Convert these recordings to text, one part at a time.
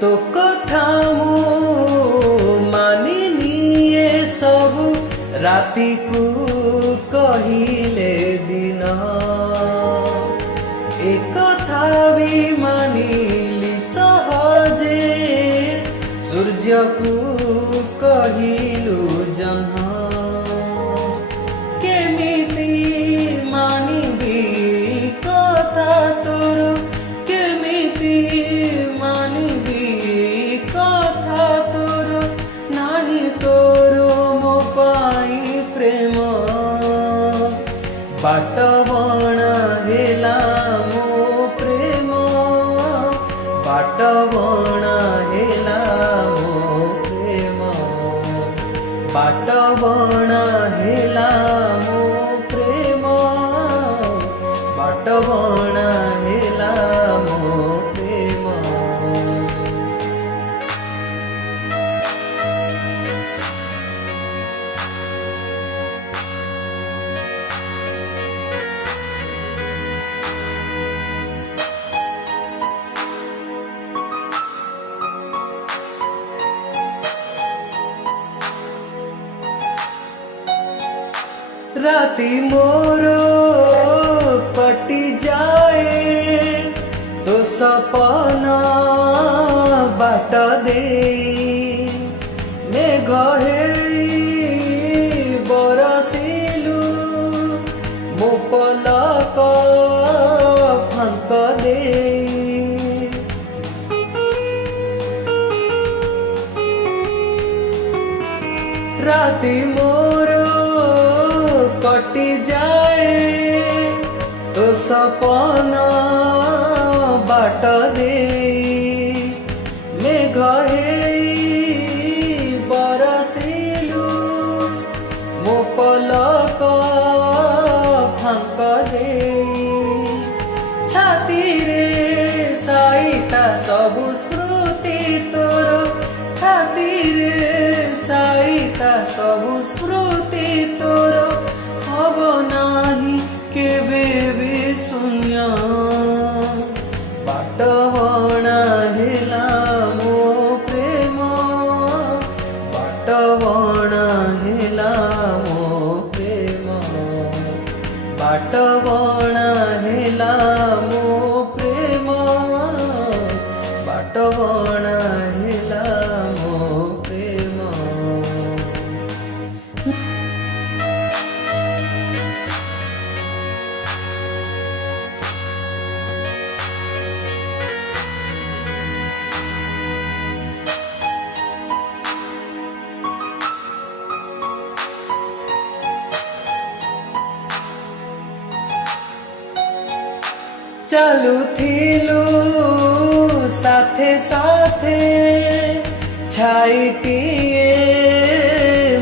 तो कथा मु मानिनी ए सबु राति को कहिले दिन ए कथा भी मानिली सहजे सूर्य को कहिलु जन्म केमिति मानिबी कथा तोर केमिति मानिबी कथा तोर नाही तोर मो पाई प्रेम बाट बणा हेला मो प्रेम बाट बणा हेला मो प्रेम बाट बणा हेला मो प्रेम बाट बणा हेला मो प्रेम। राति मोरो कटी जाए तो सपना बाट दे मेघ बरसिलु मो पलक फांक दे राति मोरो कटी जाए तो सपना बाट दे मेघ बरसिलु मो पलक फांक दे छाती रे साईता सबु स्मृति तोर छाती रे साईता सबु स्मृति तोर हब नाही केबे भी शून्य बाट बणा हेला मो प्रेम बाट बणा हेला मो प्रेम बाट बणा हेला मो प्रेम बाट बणा हेला मो प्रेम। चालू थिलु साथे साथे छाईटिए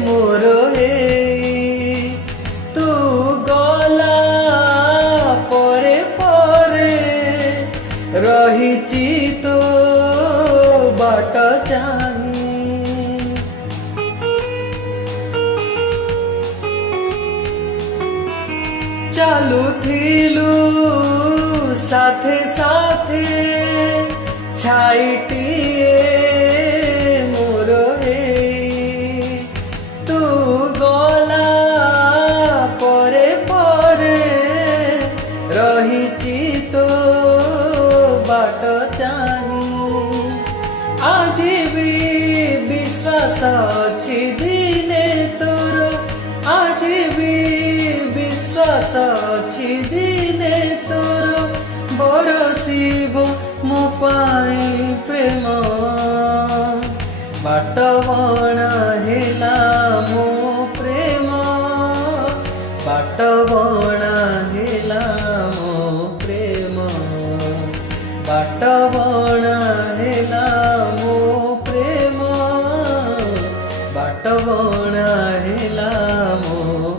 मोर हे तू गला परे परे रहिची तो बाट चाही चालू थिलु साथे साथे छाईटिए मोर हे तू गला परे परे रहिची तो बाट चाही आज भी विश्वास अछि दिने तोर आज भी विश्वास अछि दिने तोर बरसिब मो पाई प्रेम बाट बणा हेला मो प्रेम बाट बणा हेला मो प्रेम बाट बणा हेला मो प्रेम बाट बणा हेला मो